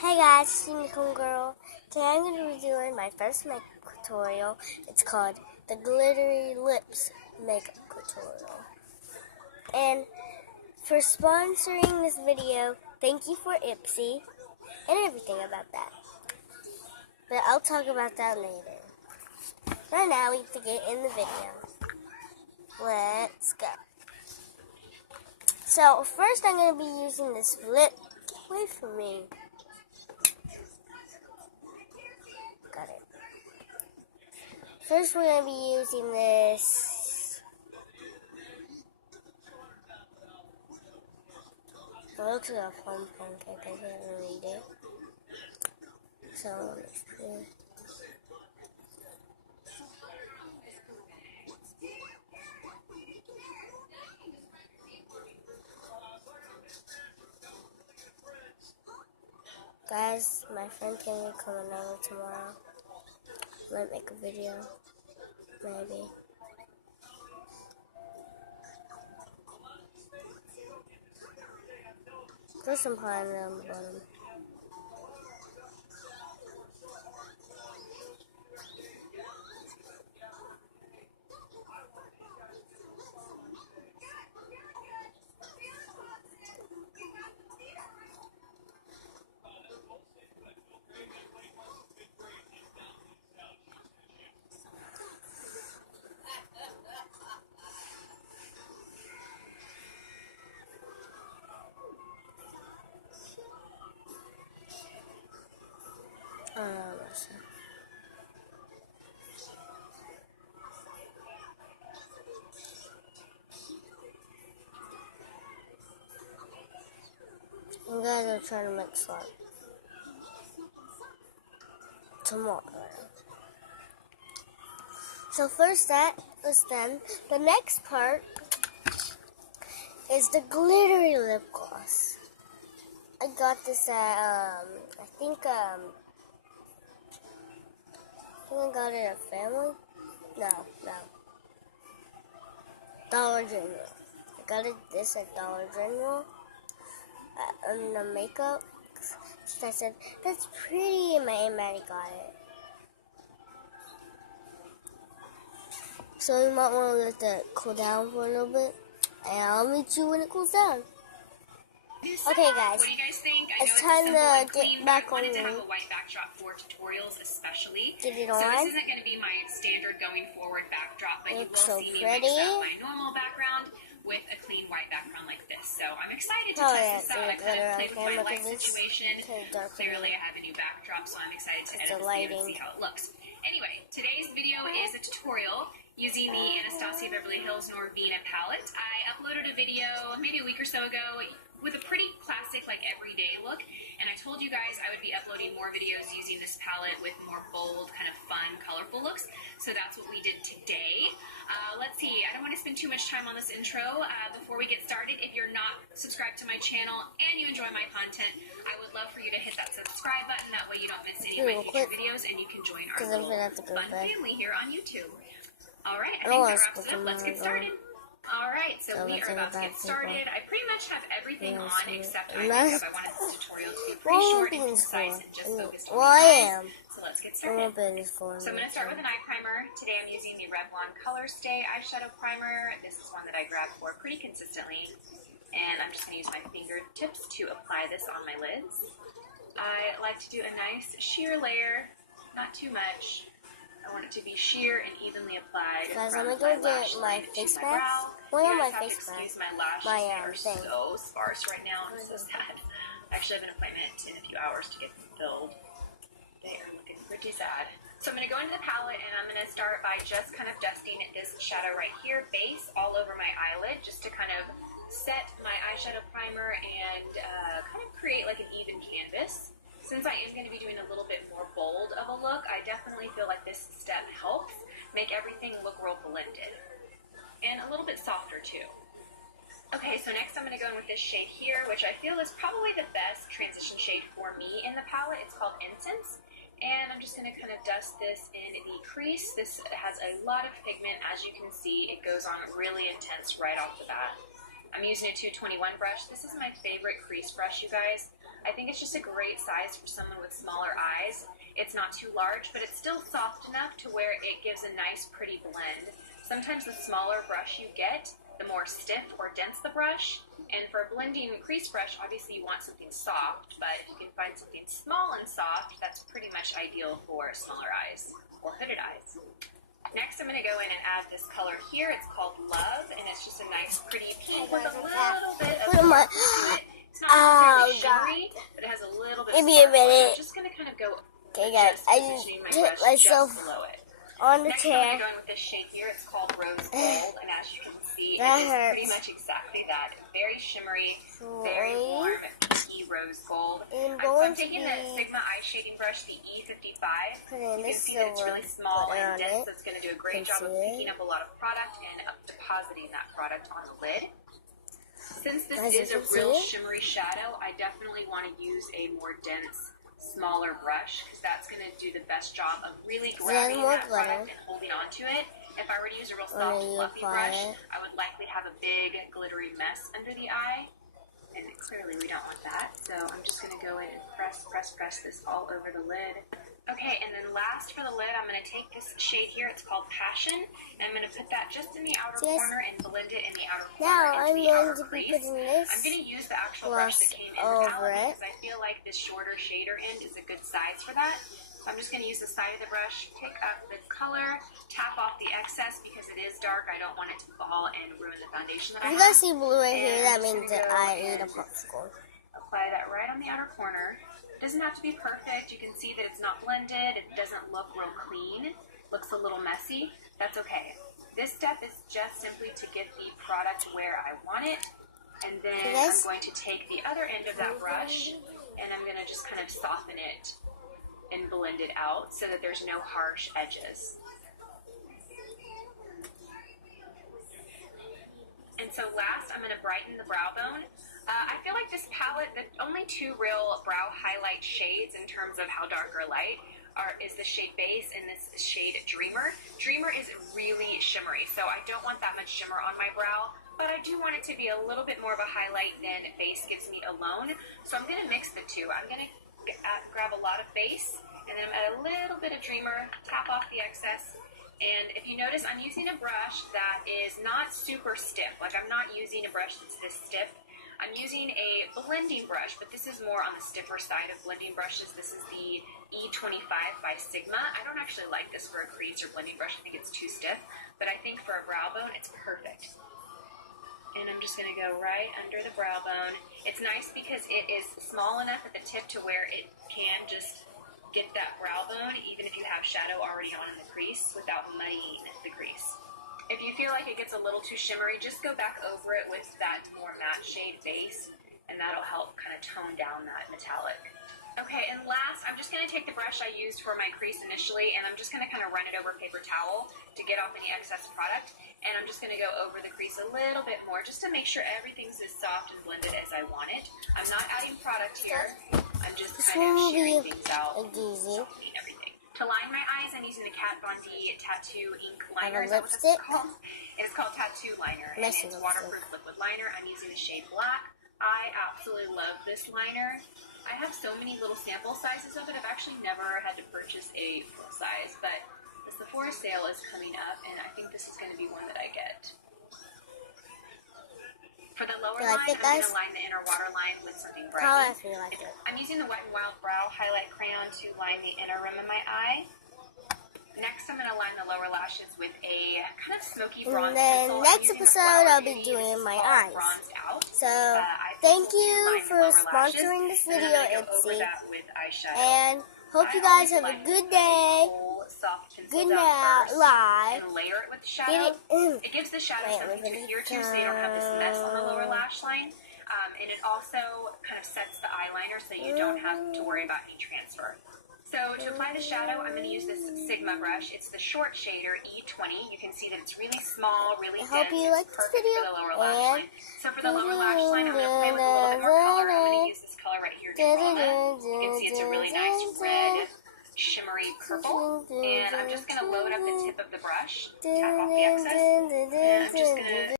Hey guys, it's Unicorn Girl. Today I'm going to be doing my first makeup tutorial. It's called the Glittery Lips Makeup Tutorial. And for sponsoring this video, thank you for Ipsy and everything about that. But I'll talk about that later. Right now, we have to get in the video. Let's go. So first I'm going to be using this lip. Wait for me. Got it. First we're going to be using this. It looks like a plum pancake. I can't read it. So let's see. Guys, my friend can be coming over tomorrow. Might make a video. Maybe. Put some pine on the bottom. Let's see. You guys are trying to make slime. Tomorrow. So first that was done. The next part is the glittery lip gloss. I got this at I think I got it at Family. No. Dollar General. I got this at Dollar General. On the makeup. So I said, that's pretty, and my Aunt Maddie got it. So you might want to let that cool down for a little bit. And I'll meet you when it cools down. Okay, guys. What do you guys think? It's time to get back on I wanted to you. have a white backdrop for tutorials, especially. Get it So on. this isn't going to be my standard going forward backdrop, but you will Looks so see me pretty. mix up my normal background with a clean white background like this. So I'm excited to Oh, test yeah, this out. I kind of played with my light situation. Dark. Clearly, I have a new backdrop, so I'm excited to It's edit the this video and lighting. see how it looks. Anyway, today's video is a tutorial using the Anastasia Beverly Hills Norvina palette. I uploaded a video maybe a week or so ago with a pretty classic, like, everyday look, and I told you guys I would be uploading more videos using this palette with more bold, kind of fun, colorful looks, so that's what we did today. Let's see, I don't want to spend too much time on this intro. Before we get started, if you're not subscribed to my channel and you enjoy my content, I would love for you to hit that subscribe button, that way you don't miss any of my future videos, and you can join our little fun family here on YouTube. Alright, I think that wraps it up. Let's get started. Alright, so we are about to get started. I pretty much have everything on except eye makeup. I wanted this tutorial to be pretty short and concise and just focused on the eyes. So let's get started. So I'm going to start with an eye primer. Today I'm using the Revlon Color Stay eyeshadow primer. This is one that I grab for pretty consistently. And I'm just going to use my fingertips to apply this on my lids. I like to do a nice sheer layer, not too much. I want it to be sheer and evenly applied. Guys, I'm gonna go get my face mask. One of my face masks. Excuse my lashes. They are so sparse right now. I'm so sad. I actually have an appointment in a few hours to get them filled. They are looking pretty sad. So I'm going to go into the palette and I'm going to start by just kind of dusting this shadow right here, base, all over my eyelid, just to kind of set my eyeshadow primer and kind of create like an even canvas. Since I am going to be doing a little bit more bold of a look, I definitely feel like this step helps make everything look real blended. And a little bit softer too. Okay, so next I'm going to go in with this shade here, which I feel is probably the best transition shade for me in the palette. It's called Incense. And I'm just going to kind of dust this in the crease. This has a lot of pigment. As you can see, it goes on really intense right off the bat. I'm using a 221 brush. This is my favorite crease brush, you guys. I think it's just a great size for someone with smaller eyes. It's not too large, but it's still soft enough to where it gives a nice, pretty blend. Sometimes the smaller brush you get, the more stiff or dense the brush. And for a blending crease brush, obviously you want something soft, but you can find something small and soft that's pretty much ideal for smaller eyes or hooded eyes. Next, I'm going to go in and add this color here. It's called Love, and it's just a nice, pretty pink with a little bit of to it. It's not necessarily shimmery, but it has a little bit of Give me a sparkle. minute. I'm just going to kind of go Okay, guys, I positioning my just hit brush myself just below it. on the Next, I'm chair. going to go in with this shade here. It's called Rose Gold, and as you can see, That it is hurts. pretty much exactly that. Very shimmery, very warm, pinky rose gold. I'm So I'm going to taking the be Sigma eye shading brush, the E55. putting You can this see that it's silver really small glitter and on dense, it. so it's going to do a great Can job of see it. picking up a lot of product and depositing that product on the lid. Since this As you is a can real see. shimmery shadow, I definitely want to use a more dense, smaller brush because that's going to do the best job of really grabbing more that glitter. product and holding on to it. If I were to use a real I'm soft, gonna fluffy apply brush, it. I would likely have a big, glittery mess under the eye. And clearly we don't want that. So I'm just going to go in and press this all over the lid. Okay, and then last for the lid, I'm going to take this shade here. It's called Passion. And I'm going to put that just in the outer Yes. corner and blend it in the outer corner Now into I'm the going outer to be crease. putting this I'm going to use the actual brush that gloss came in the over palette it. because I feel like this shorter shader end is a good size for that. So I'm just going to use the side of the brush, pick up the color, tap off the excess because it is dark. I don't want it to fall and ruin the foundation that I If you have. guys see blue right here, And that I'm means just that gonna I go ate a and popsicle. apply that right on the outer corner. It doesn't have to be perfect. You can see that it's not blended. It doesn't look real clean. Looks a little messy. That's okay. This step is just simply to get the product where I want it. And then I'm going to take the other end of that brush and I'm going to just kind of soften it and blend it out so that there's no harsh edges. And so last, I'm going to brighten the brow bone. I feel like this palette, the only two real brow highlight shades in terms of how dark or light is the shade Base and this shade Dreamer. Dreamer is really shimmery, so I don't want that much shimmer on my brow, but I do want it to be a little bit more of a highlight than Base gives me alone. So I'm going to mix the two. I'm going to grab a lot of Base, and then I'm add a little bit of Dreamer, tap off the excess. And if you notice, I'm using a brush that is not super stiff. Like, I'm not using a brush that's this stiff. I'm using a blending brush, but this is more on the stiffer side of blending brushes. This is the E25 by Sigma. I don't actually like this for a crease or blending brush. I think it's too stiff, but I think for a brow bone, it's perfect. And I'm just gonna go right under the brow bone. It's nice because it is small enough at the tip to where it can just get that brow bone, even if you have shadow already on in the crease, without muddying the crease. If you feel like it gets a little too shimmery, just go back over it with that more matte shade Base, and that'll help kind of tone down that metallic. Okay, and last, I'm just going to take the brush I used for my crease initially, and I'm just going to kind of run it over a paper towel to get off any excess product, and I'm just going to go over the crease a little bit more just to make sure everything's as soft and blended as I want it. I'm not adding product here. I'm just kind of sharing things out, softening everything. To line my eyes, I'm using the Kat Von D Tattoo Ink Liner. Is that what this is called? It's called Tattoo Liner, and it's waterproof liquid liner. I'm using the shade Black. I absolutely love this liner. I have so many little sample sizes of it. I've actually never had to purchase a full size, but the Sephora sale is coming up, and I think this is going to be one that I get. For the lower line, I'm going to line the inner waterline with something bright. I'm using the Wet n Wild Brow Highlight Crayon to line the inner rim of my eye. Next, I'm going to line the lower lashes with a kind of smoky bronze pencil. Next episode, I'll be doing my eyes. So, thank you for sponsoring this video, Itsy. And hope you guys have a good day. Good night, live. And layer it with the shadow. It gives the shadow something to adhere to, so you don't have this mess on the lower lash line. And it also kind of sets the eyeliner so you don't have to worry about any transfer. So to apply the shadow, I'm going to use this Sigma brush. It's the short shader E20. You can see that it's really small, really dense. It's perfect for the lower lash line. So for the lower lash line, I'm going to play with a little bit more color. I'm going to use this color right here, Tirana. You can see it's a really nice red, shimmery purple. And I'm just going to load up the tip of the brush, tap off the excess, and I'm just going to